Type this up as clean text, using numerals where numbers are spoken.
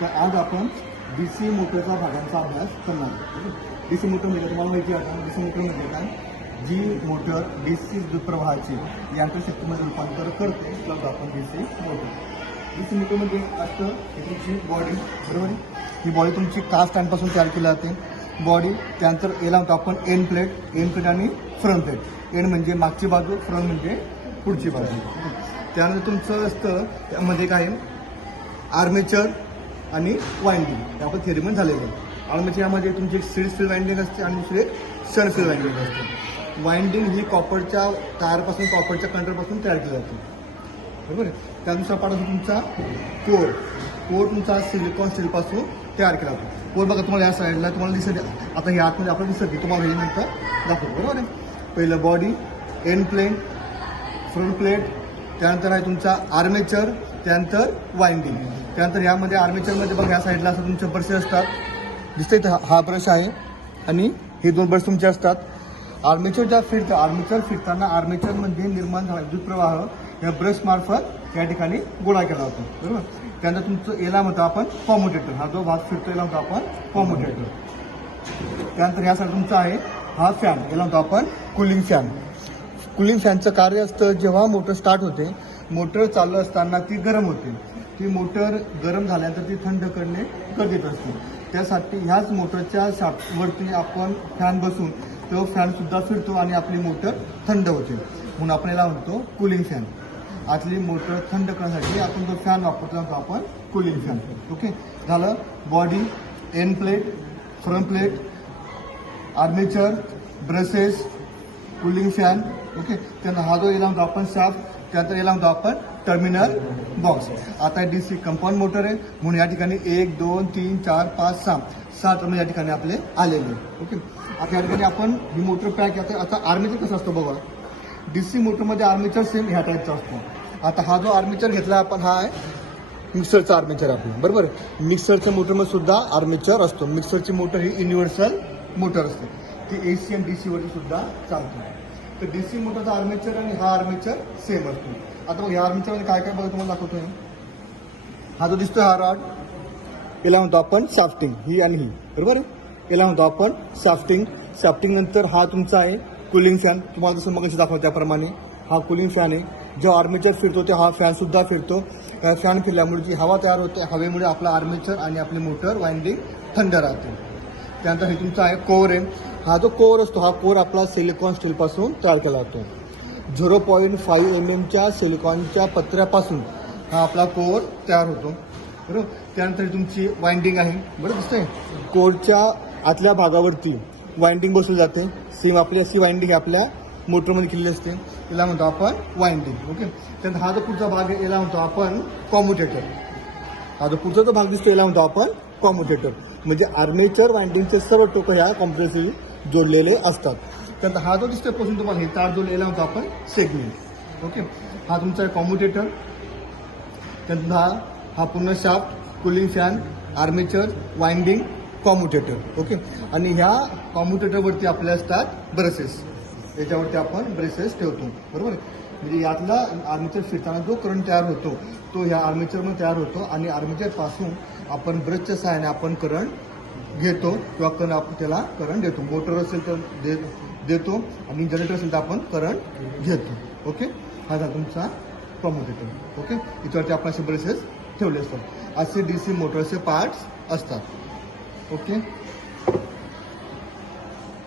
तर आज आपण DC मोटरचा भागांचा अभ्यास करणार आहोत. DC मोटर म्हणजे तुम्हाला माहिती आहे का? DC मोटर म्हणजे काय? जी मोटर DC विद्युत प्रवाहाची यांत्रिक रूपांतर करते त्याला आपण DC मोटर. DC मोटरमध्ये असतं ही तुमची बॉडी, बरोबर आहे. ही बॉडी तुमची कास्ट आयर्नपासून तयार केली जाते. बॉडी त्यानंतर याला म्हणतो आपण एंड प्लेट आणि फ्रंट प्लेट. एंड म्हणजे मागची बाजू, फ्रंट म्हणजे पुढची बाजू. त्यानंतर तुमचं असतं त्यामध्ये काय आर्मेचर आणि वाइंडिंग. हे आपण थेरीमध्ये झालेलं आहे. आर्मेचर यामध्ये तुमची एक सीड फील्ड वाइंडिंग असते आणि दुसरी एक शन फील्ड वाइंडिंग असते. वाइंडिंग ही कॉपरच्या टायरपासून, कॉपरच्या कंडक्टरपासून तयार केली जाते, बरोबर आहे. त्यानुसार पाठ तुमचा कोर तुमचा सिलिकॉन स्टीलपासून तयार केला जातो. कोर बघा तुम्हाला या साईडला तुम्हाला दिसत, आता हे आतमध्ये आपल्याला दिसत नाही, तुम्हाला हे नंतर दाखवतो, बरोबर आहे. पहिलं body, end plate, front plate, त्यानंतर आहे तुमचा आर्मेचर, त्यानंतर वाइंडिंग. त्यानंतर ह्यामध्ये आर्मेचरमध्ये बघा ह्या साईडला असं तुमचे ब्रश असतात, दिसते हा ब्रश आहे आणि हे दोन ब्रश तुमचे असतात. आर्मेचर ज्या फिरतं, आर्मेचर फिरताना आर्मेचरमध्ये निर्माण झाला विद्युत प्रवाह या ब्रश मार्फत या ठिकाणी गोळा केला जातो, बरोबर. त्यानंतर तुमचं याला म्हणतो आपण कॉम्युटेटर. हा जो भाग फिरतो याला म्हणतो आपण कॉम्युटेटर. त्यानंतर ह्यासाठी तुमचा आहे हा फॅन, याला म्हणतो आपण कूलिंग फॅन. कूलिंग फॅनचं कार्य असतं जेव्हा मोटर स्टार्ट होते, मोटर चालू असताना ती गरम होते. ती मोटर गरम झाल्यानंतर ती थंड करणे गरजेचं असते. त्यासाठी ह्याच मोटरच्या शाफ्टवरती आपण फॅन बसून तो फॅनसुद्धा फिरतो आणि आपली मोटर थंड होते, म्हणून आपण याला म्हणतो कूलिंग फॅन. आतली मोटर थंड करण्यासाठी आपण जो फॅन वापरतो आपण कूलिंग फॅन. ओके, झालं. Body, end plate, front plate, armature, brushes, cooling fan. Okay, त्यानंतर हा जो याला म्हणतो आपण शाफ्ट, त्यानंतर याला म्हणतो आपण टर्मिनल बॉक्स. आता DC कंपाऊंड मोटर आहे म्हणून या ठिकाणी 1 2 3 4 5 6 टर्मिनल या ठिकाणी आपले आलेले. ओके, आता या ठिकाणी आपण ही मोटर पॅक. आता आर्मेचर कसं असतं बघा. DC मोटरमध्ये आर्मेचर सेम ह्या टाईपचा असतो. आता हा जो आर्मेचर घेतला आपण हा आहे मिक्सरचा आर्मेचर आपला, बरोबर. मिक्सरच्या मोटरमध्ये सुद्धा आर्मेचर असतो. मिक्सरची मोटर ही युनिव्हर्सल मोटर असते, ती AC आणि DC वरती सुद्धा चालते. तर DC मोटरचा आर्मेचर आणि हा आर्मेचर सेम असतो. आता मग ह्या आर्मेचरमध्ये काय काय बघा तुम्हाला दाखवतोय. हा जो दिसतोय हा रॉड, याला म्हणतो आपण शाफ्टिंग, ही आणि ही, बरोबर आहे. याला म्हणतो आपण शाफ्टिंग. शाफ्टिंग नंतर हा तुमचा आहे कूलिंग फॅन. तुम्हाला जसं मग दाखवतो त्याप्रमाणे हा कूलिंग फॅन आहे. जेव्हा आर्मेचर फिरतो ते हा फॅनसुद्धा फिरतो. फॅन फिरल्यामुळे जी हवा तयार होते, हवेमुळे आपला आर्मेचर आणि आपली मोटर वाइंडिंग थंड राहते. त्यानंतर हे तुमचा आहे कोर आहे. हा जो कोर असतो, हा कोर आपला सिलिकॉन स्टीलपासून तयार केला जातो. 0.5 mm सिलिकॉनच्या पत्र्यापासून हा आपला कोर तयार होतो, बरोबर. त्यानंतर तुमची वाइंडिंग आहे, बरोबर दिसतंय. कोरच्या आतल्या भागावरती वाइंडिंग बसवली जाते. सेम आपली अशी वाइंडिंग आपल्या मोटरमध्ये केलेली असते, याला म्हणतो आपण वाइंडिंग. ओके, त्यानंतर हा जो पुढचा भाग आहे याला म्हणतो आपण कॉम्युटेटर. हा जो पुढचा जो भाग दिसतो याला म्हणतो आपण कॉम्युटेटर. म्हणजे आर्मेचर वाइंडिंगचे सर्व टोकं ह्या कॉम्प्रेसिव्ह जोडलेले असतात. त्यानंतर हा जो दिसतोय पासून तुम्हाला हे तार जोडलेला म्हणतो आपण सेगमेंट. ओके, हा तुमचा कॉम्युटेटर. त्यानंतर हा पूर्ण shaft, cooling fan, armature, winding, commutator. Okay, आणि ह्या कॉम्युटेटरवरती आपल्या असतात ब्रशेस. याच्यावरती आपण ब्रशेस ठेवतो, बरोबर. म्हणजे यातला आर्मेचर फिरताना जो करंट तयार होतो तो ह्या आर्मेचरमध्ये तयार होतो आणि आर्मेचरपासून आपण ब्रशच्या सहाय्याने आपण करंट घेतो किंवा आपण त्याला करंट देतो. मोटर असेल तर देतो आणि जनरेटर असेल तर आपण करंट घेतो. ओके, हा झाला तुमचा कॉम्युटेटर. ओके, याच्यावरती आपण असे ब्रशेस ठेवले असतात. असे DC मोटरचे पार्ट्स असतात. ओके.